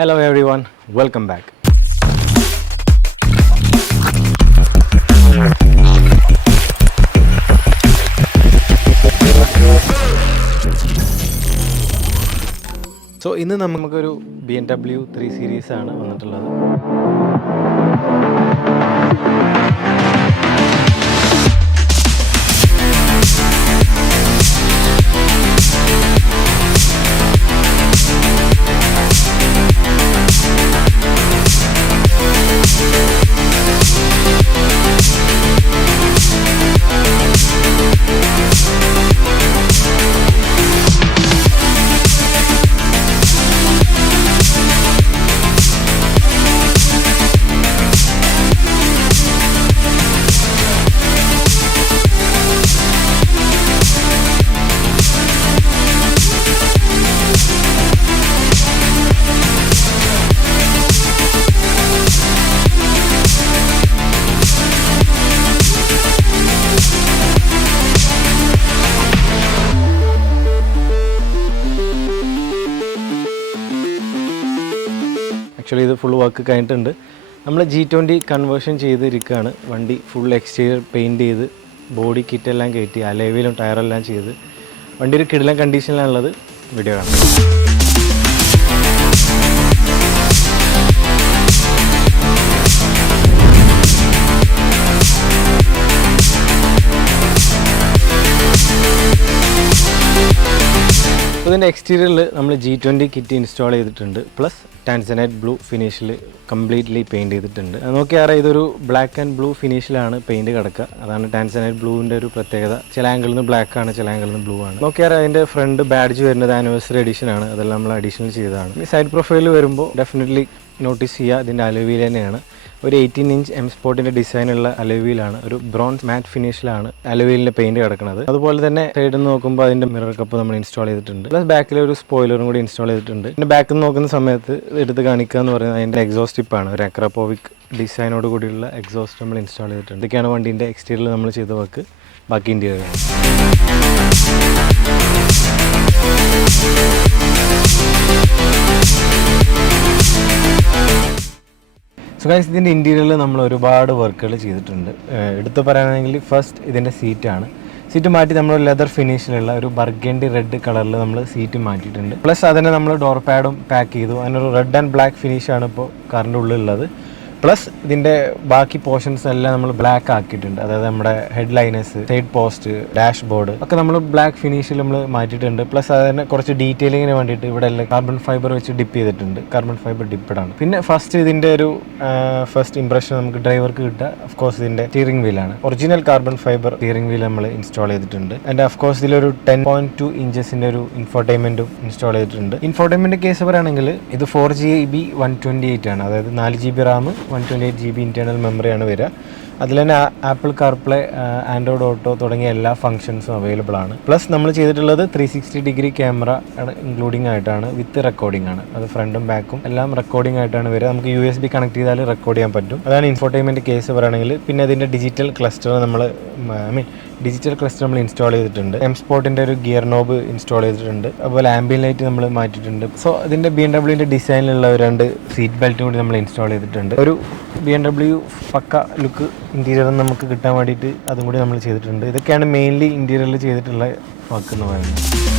Hello everyone, welcome back. So ഇന്ന് നമുക്കൊരു BMW 3 series ആണ് വന്നിട്ടുള്ളത്. ആക്ച്വലി ഇത് ഫുൾ വർക്ക് കഴിഞ്ഞിട്ടുണ്ട്. നമ്മൾ G20 കൺവേർഷൻ ചെയ്തിരിക്കുകയാണ്. വണ്ടി ഫുൾ എക്സ്റ്റീരിയർ പെയിൻറ്റ് ചെയ്ത് ബോഡി കിറ്റെല്ലാം കയറ്റി അലോയിലും ടയറെല്ലാം ചെയ്ത് വണ്ടി ഒരു കിടിലൻ കണ്ടീഷനിലാണുള്ളത്. വീഡിയോ കാണാം. ഇതിൻ്റെ എക്സ്റ്റീരിയറിൽ നമ്മൾ G20 കിറ്റ് ഇൻസ്റ്റാൾ ചെയ്തിട്ടുണ്ട്. പ്ലസ് ടാൻസനൈറ്റ് ബ്ലൂ ഫിനിഷിൽ കംപ്ലീറ്റ്ലി പെയിൻറ്റ് ചെയ്തിട്ടുണ്ട്. നോക്കിയാൽ ഇതൊരു ബ്ലാക്ക് ആൻഡ് ബ്ലൂ ഫിനിഷിലാണ് പെയിൻറ്റ് കിടക്കുക. അതാണ് ടാൻസനൈറ്റ് ബ്ലൂവിൻ്റെ ഒരു പ്രത്യേകത. ചില ആംഗിളിൽ നിന്ന് ബ്ലാക്ക് ആണ്, ചില ആംഗിളിൽ നിന്ന് ബ്ലൂ ആണ്. നോക്കിയാൽ അതിൻ്റെ ഫ്രണ്ട് ബാഡ്ജ് വരുന്നത് ആനിവേഴ്സറി എഡിഷൻ ആണ്. അതെല്ലാം നമ്മൾ അഡീഷണൽ ചെയ്തതാണ്. ഈ സൈഡ് പ്രൊഫൈൽ വരുമ്പോൾ ഡെഫിനറ്റ്ലി നോട്ടീസ് ചെയ്യുക, ഇതിൻ്റെ അലോയ് തന്നെയാണ്. ഒരു 18 ഇഞ്ച് എം സ്പോർട്ടിൻ്റെ ഡിസൈനുള്ള അലോയിലാണ്. ഒരു ബ്രോൺസ് മാറ്റ് ഫിനിഷിലാണ് അലോയിലിൻ്റെ പെയിൻറ്റ് കിടക്കുന്നത്. അതുപോലെ തന്നെ സൈഡിൽ നിന്ന് നോക്കുമ്പോൾ അതിൻ്റെ മിറർ കപ്പ് നമ്മൾ ഇൻസ്റ്റാൾ ചെയ്തിട്ടുണ്ട്. പ്ലസ് ബാക്കിൽ ഒരു സ്പോയിലറും കൂടി ഇൻസ്റ്റാൾ ചെയ്തിട്ടുണ്ട്. പിന്നെ ബാക്കിൽ നിന്ന് നോക്കുന്ന സമയത്ത് എടുത്ത് കാണിക്കുക എന്ന് പറയുന്നത് അതിൻ്റെ എക്സോസ്റ്റ് ടിപ്പാണ്. ഒരു അക്രാപോവിക് ഡിസൈനോട് കൂടിയുള്ള എക്സോസ്റ്റ് നമ്മൾ ഇൻസ്റ്റാൾ ചെയ്തിട്ടുണ്ട്. ഇതൊക്കെയാണ് വണ്ടീൻ്റെ എക്സ്റ്റീരിയറിൽ നമ്മൾ ചെയ്ത വർക്ക്. ബാക്കി ഇൻറ്റീരിയർ സോ ഗൈസ്, ഇതിൻ്റെ ഇൻറ്റീരിയറിൽ നമ്മൾ ഒരുപാട് വർക്കുകൾ ചെയ്തിട്ടുണ്ട്. എടുത്ത് പറയുകയാണെങ്കിൽ ഫസ്റ്റ് ഇതിൻ്റെ സീറ്റാണ്. സീറ്റ് മാറ്റി നമ്മൾ ലെതർ ഫിനിഷിലുള്ള ഒരു ബർഗൻഡി റെഡ് കളറിൽ നമ്മൾ സീറ്റ് മാറ്റിയിട്ടുണ്ട്. പ്ലസ് അതിനെ നമ്മൾ ഡോർ പാഡും പാക്ക് ചെയ്തു. അതിനൊരു റെഡ് ആൻഡ് ബ്ലാക്ക് ഫിനിഷാണ് ഇപ്പോൾ കാറിൻ്റെ ഉള്ളിലുള്ളത്. പ്ലസ് ഇതിൻ്റെ ബാക്കി പോർഷൻസ് എല്ലാം നമ്മൾ ബ്ലാക്ക് ആക്കിയിട്ടുണ്ട്. അതായത് നമ്മുടെ head liners, side post, dash board ഒക്കെ നമ്മൾ ബ്ലാക്ക് ഫിനിഷിൽ നമ്മൾ മാറ്റിയിട്ടുണ്ട്. പ്ലസ് അതിന് കുറച്ച് ഡീറ്റെയിലിങ്ങിന് വേണ്ടിയിട്ട് ഇവിടെ എല്ലാം കാർബൺ ഫൈബർ വെച്ച് ഡിപ്പ് ചെയ്തിട്ടുണ്ട്. കാർബൺ ഫൈബർ ഡിപ്പഡാണ്. പിന്നെ ഫസ്റ്റ് ഇതിൻ്റെ ഒരു ഫസ്റ്റ് ഇംപ്രഷൻ നമുക്ക് ഡ്രൈവർക്ക് കിട്ടുക ഓഫ്കോഴ്സ് ഇതിൻ്റെ സ്റ്റിയറിംഗ് വീലാണ്. Original carbon fibre steering wheel നമ്മൾ ഇൻസ്റ്റാൾ ചെയ്തിട്ടുണ്ട്. ആൻഡ് ഓഫ്കോഴ്സ് ഇതിലൊരു 10.2 ഇഞ്ചസിൻ്റെ ഒരു ഇൻഫോർടൈൻമെൻറ്റും ഇൻസ്റ്റാൾ ചെയ്തിട്ടുണ്ട്. ഇൻഫോർടൈൻമെൻറ്റ് കേസ് പറയുകയാണെങ്കിൽ ഇത് 4GB 128 ആണ്. അതായത് 4GB റാം, 128GB ഇൻറ്റേർണൽ മെമ്മറിയാണ് വരിക. അതിൽ തന്നെ ആപ്പിൾ കാർപ്ലേ, ആൻഡ്രോയിഡ് ഓട്ടോ തുടങ്ങിയ എല്ലാ ഫംഗ്ഷൻസും അവൈലബിൾ ആണ്. പ്ലസ് നമ്മൾ ചെയ്തിട്ടുള്ളത് 360 ഡിഗ്രി ക്യാമറ ഇൻക്ലൂഡിംഗ് ആയിട്ടാണ്, വിത്ത് റെക്കോർഡിംഗ് ആണ്. അത് ഫ്രണ്ടും ബാക്കും എല്ലാം റെക്കോർഡിംഗ് ആയിട്ടാണ് വരിക. നമുക്ക് USB കണക്ട് ചെയ്താൽ റെക്കോർഡ് ചെയ്യാൻ പറ്റും. അതാണ് ഇൻഫോർടൈൻമെൻറ്റ് കേസ് പറയുകയാണെങ്കിൽ. പിന്നെ അതിൻ്റെ ഡിജിറ്റൽ ക്ലസ്റ്റർ നമ്മൾ ഇൻസ്റ്റാൾ ചെയ്തിട്ടുണ്ട്. എം സ്പോർട്ടിൻ്റെ ഒരു ഗിയർ നോബ് ഇൻസ്റ്റാൾ ചെയ്തിട്ടുണ്ട്. അതുപോലെ ആംബിയൻ ലൈറ്റ് നമ്മൾ മാറ്റിയിട്ടുണ്ട്. സോ ഇതിൻ്റെ BMW ഡിസൈനിലുള്ള രണ്ട് സീറ്റ് ബെൽറ്റും കൂടി നമ്മൾ ഇൻസ്റ്റാൾ ചെയ്തിട്ടുണ്ട്. ഒരു BMW പക്ക ലുക്ക് ഇൻറ്റീരിയർ നമുക്ക് കിട്ടാൻ വേണ്ടിയിട്ട് അതും കൂടി നമ്മൾ ചെയ്തിട്ടുണ്ട്. ഇതൊക്കെയാണ് മെയിൻലി ഇൻറ്റീരിയറിൽ ചെയ്തിട്ടുള്ള വർക്ക് എന്ന് പറയുന്നത്.